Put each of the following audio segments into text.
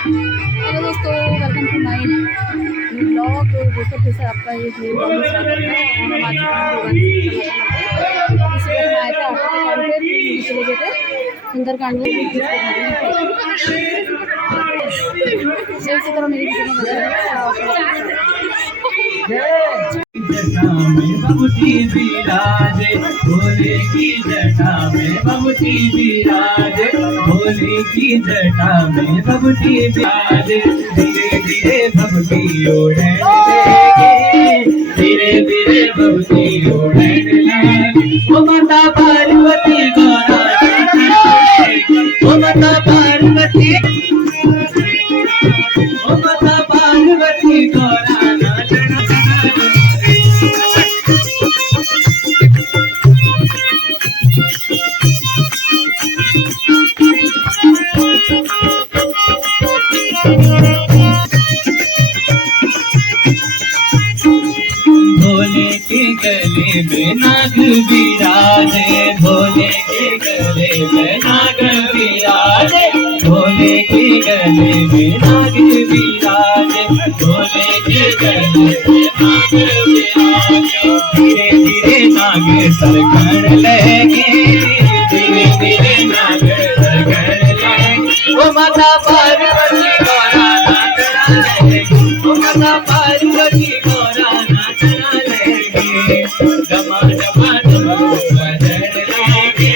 Hello दोस्तों, welcome to my new blog. दोस्तों फिर से आपका ये न्यू ब्लॉग में स्वागत है। और हम आज हम आए थे आटे के टाइम पे चले गए थे सुंदरकांड में। इसी तरह मेरी वीडियो में जटा में बबूती विराजे, भोले की जटा में बबूती विराजे, भोले की जटा में बबूती विराजे। धीरे धीरे बबूती उड़ने लगे, धीरे धीरे बबूती उड़ने लगे। ओ माता पार्वती गौरा, ओ माता पार्वती, ओ माता पार्वती गौरा। भोले के गले में नाग विराजे, भोले के गले में नाग विराजे, भोले के गले में नाग विराजे, भोले के गले में नाग विराजे। धीरे धीरे नाग सरकण लगे, धीरे धीरे नाग सरकण लगे। ओ माता पार्वती गौरा नाचना लगे, ओ माता पार्वती गौरा नाचना लगे। डमा डमा डमा बजन लगे,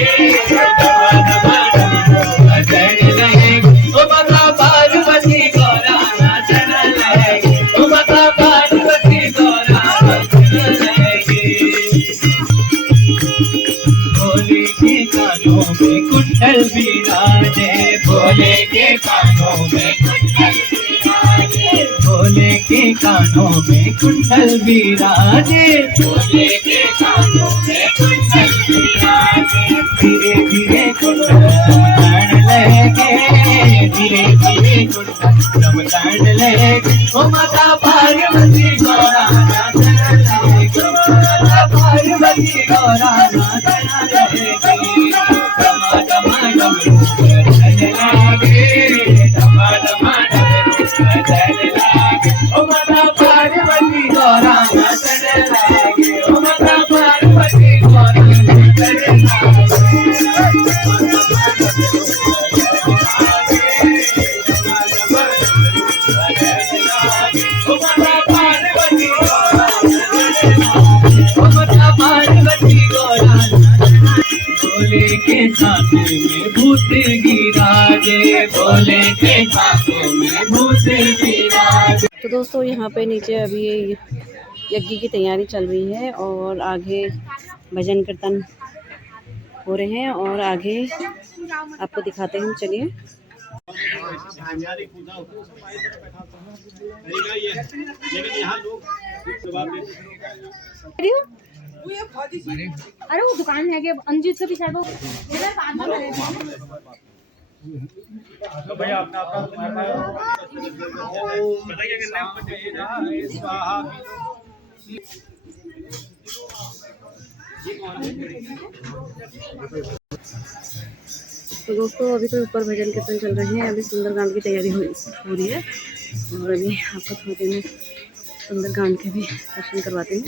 डमा डमा डमा बजन लगे। ओ माता पार्वती गौरा नाचना लगे, ओ माता पार्वती गौरा नाचना लगे। भोले के कानों में कुंडल विराजे, भोले के कानों में कुंडल विराजे, भोले के कानों में कुंडल विराजे, भोले के कानों में कुंडल विराजे। धीरे धीरे कुंडल चमकण लगे, धीरे धीरे कुंडल चमकण लगे। ओ माता पार्वती गौरा नाचना लगे, ओ माता पार्वती गौरा नाचना लगे। डमा डमा डमरू बजन लगे, डमा डमा डमरू बजन लगे। ओ माता पार्वती गौरा नाचन लगे, ओ माता पार्वती गौरा नाचन भोले के साथ में भूत गिराजे, भोले के साथ में भूत गिराजे। तो दोस्तों यहाँ पे नीचे अभी यज्ञ की तैयारी चल रही है और आगे भजन कीर्तन हो रहे हैं और आगे आपको दिखाते हैं। चलिए। अरे वो दुकान है अंजीत से भी शायद भैया अपना तो दोस्तों अभी तो ऊपर भजन कीर्तन चल रहे हैं। अभी सुंदरकांड की तैयारी हो रही है और अभी आपको थोड़ी देर में सुंदरकांड के भी दर्शन करवाते हैं।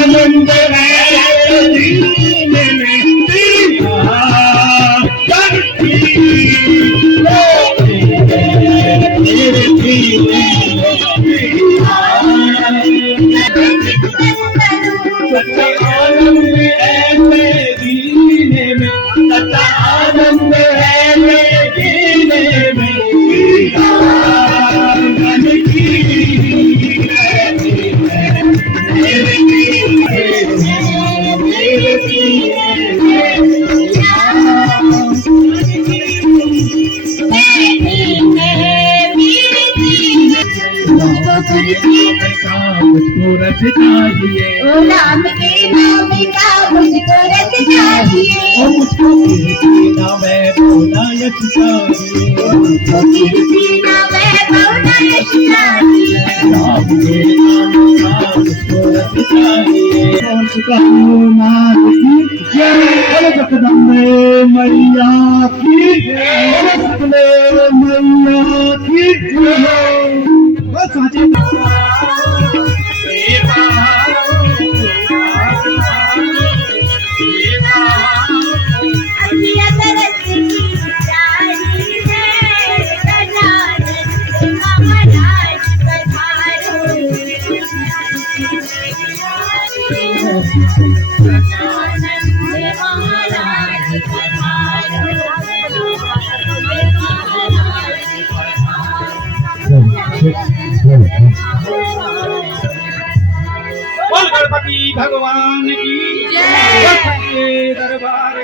आनंद है मुझको रस चाहिए, ओ राम के नाम का मुझको रस चाहिए, ओ मुझको कीर्ति मैं बोला यश चाहिए, मुझको कीर्ति नाम बहुना यश चाहिए, राम के नाम का मुझको रस चाहिए। हनुमान की जय, बोलो जगदम्बे मैया की जय, बोलो मैया की जय। बस साचे अखियाँ तरस की जारी है, गजानन महाराज पधारो, गजानन महाराज बोल गणपति भगवान की जय, दरबार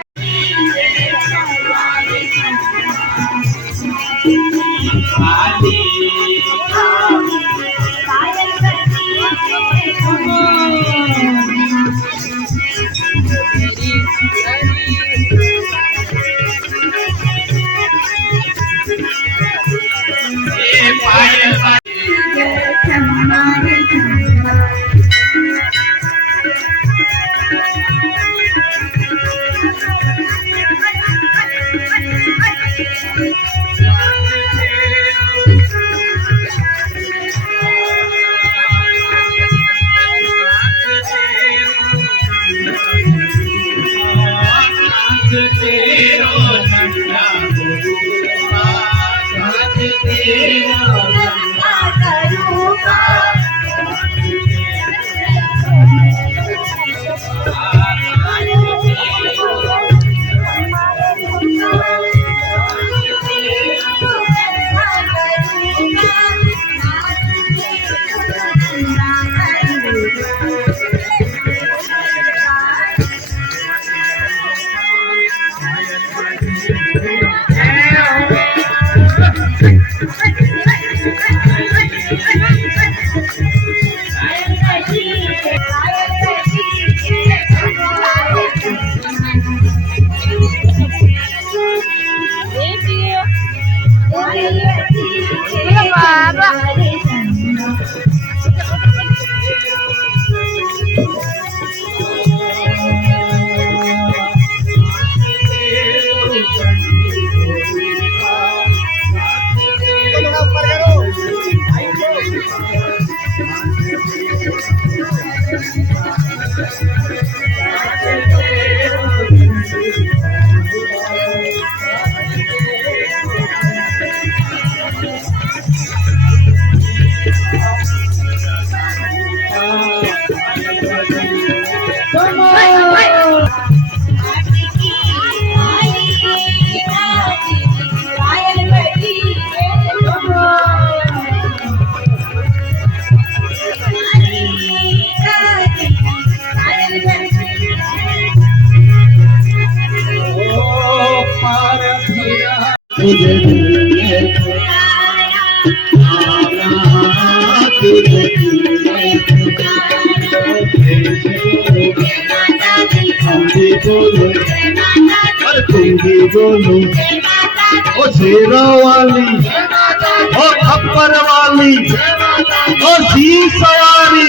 आली पायल करती ये पायल बोलो ओ शेरा वाली ओ खप्पर वाली ओ सी सवारी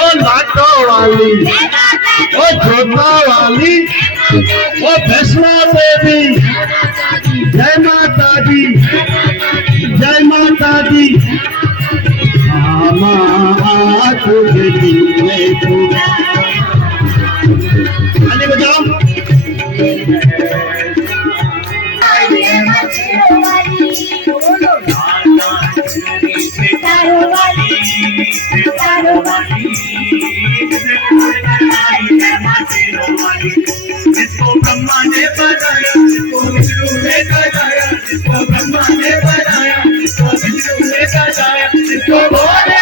ओ लाटो वाली ओ जोता वाली ओ वैष्णो देवी जय माता दी जय माता दी मामा तुझे दिए पूरा आने बजाओ जिसको ब्रह्मा ने बनाया जिसको विष्णु ने सजाया जिसको ब्रह्मा ने बनाया जिसको विष्णु ने सजाया जिसको बोले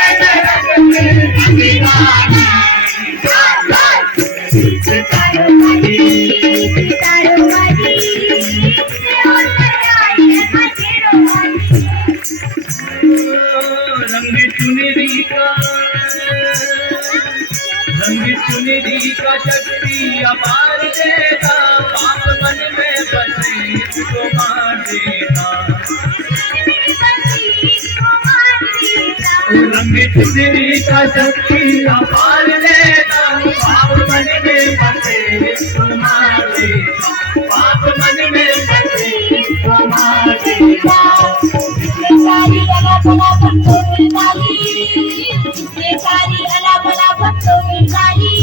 रंग चुनरी का शक्ति अपार देता, पाप मन में बसे इसको मार देता। रंग चुनरी का शक्ति अपार देता, पाप मन में बसे इसको मार देता, पाप मन में बसे इसको मार देता। सारी अला बला भक्तों की ताली, ये सारी अला बला भक्तों की ताली,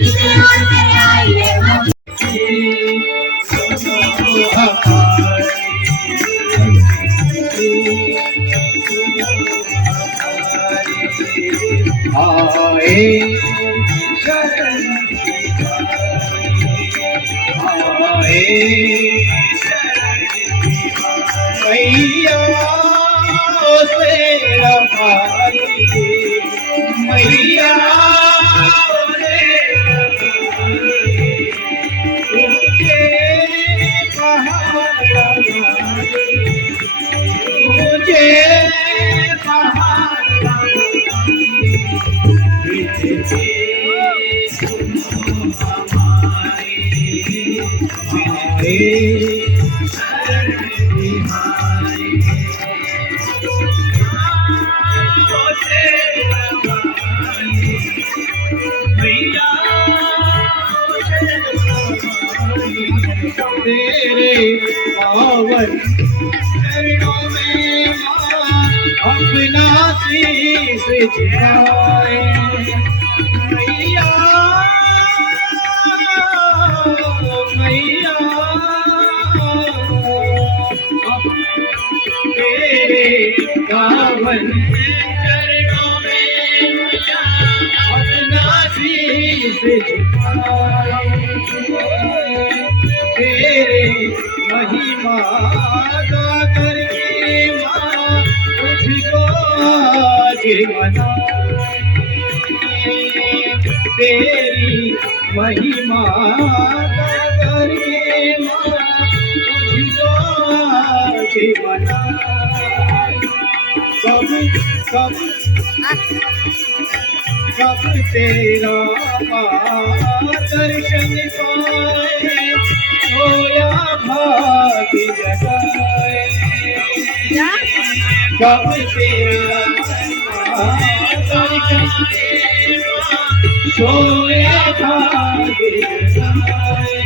जिसे और मेरे आई है मत। आए शरण मैया तेरा मैया तेरे पावन चरणों में अपना शीश झुकाए मैया मैया। तेरे पावन चरणों में अपना शीश झुकाए, तेरे महिमा गा करके माँ तुझको आज मनाए, तेरी महिमा गा करके माँ तुझको आज मनाए। सब तेरा दर्शन पाए, सोया भाग जगाए। सब तेरा दर्शन सोया भाग जगाए।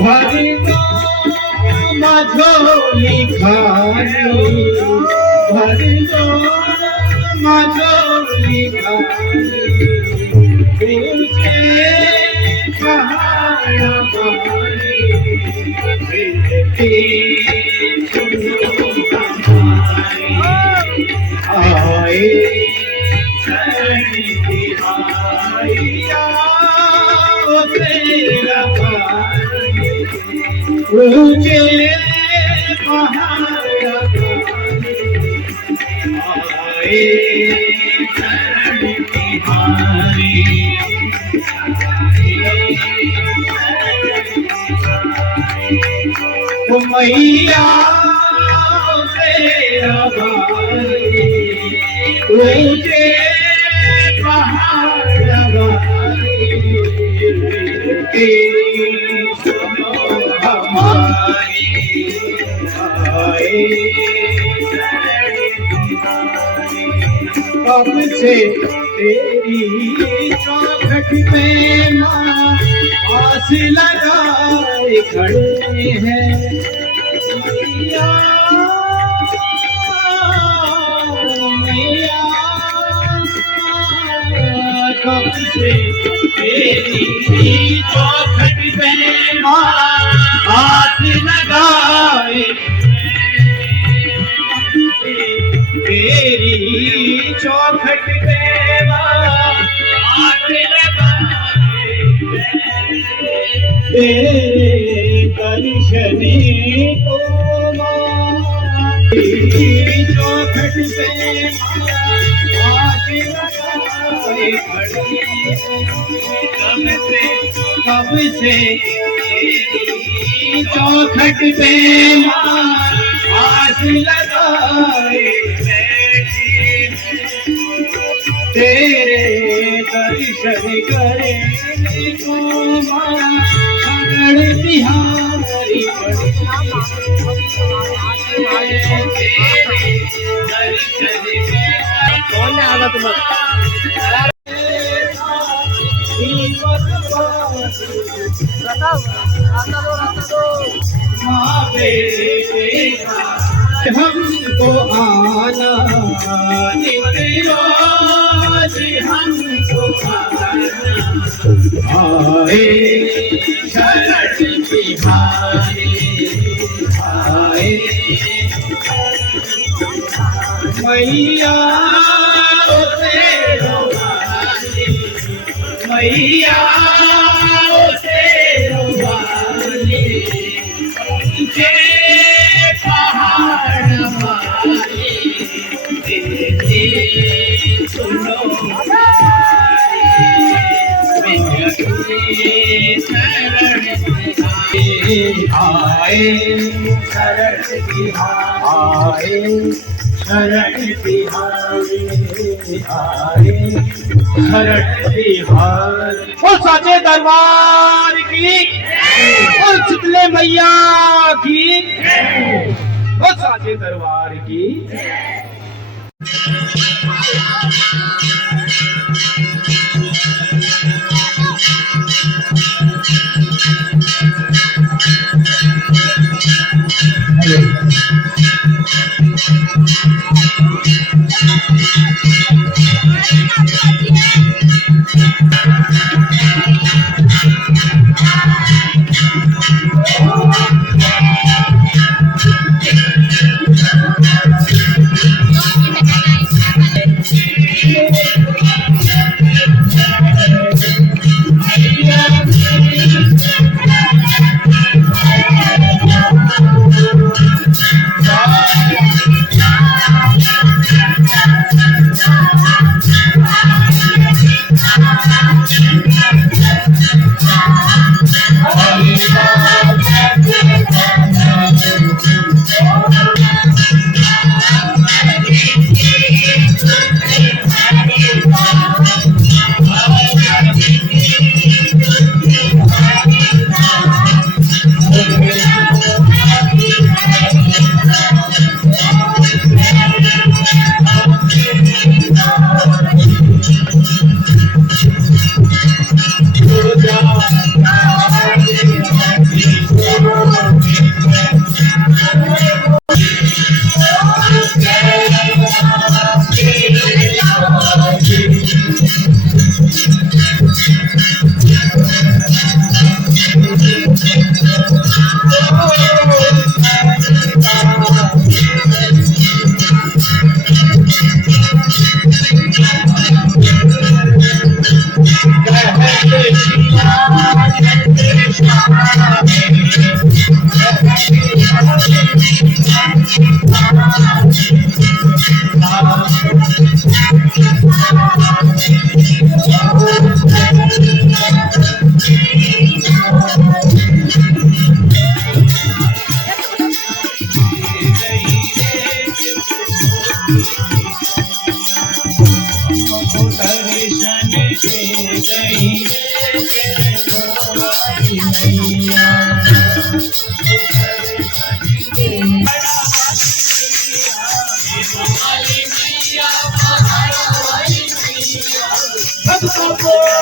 भर दो माझोली खाई, भर दो माझोली खाई, तुझे पहाड़ आए शरण तिहारिया तेरा तुझे पहाड़ आए शरण तिहारी मैया तेरा तुझे पहाड़ हमारी आए कब से तेरी चौखट पे माँ आस लगाए खड़े हैं मैया मैया। कब से तेरी चौखट पे माँ आस लगाए, तेरी चौखट पे आस लगाए, तेरे दर्शन को तेरी चौखट पे आस लगाए खड़ी। कब से तेरी चौखट पे आस लगाए बैठी, दर्शन करे शरण बिहारी कौन आगा तुम्हारा हमको आना नित्य हमको आए शरण बिहारी आए मैया मैया के पहाड़ वाली सुनो आए शरण बिहारी शरण बिहारी आए शरण बिहारी और साचे दरबार की और शीतले मैया की और साचे दरबार की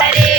हरे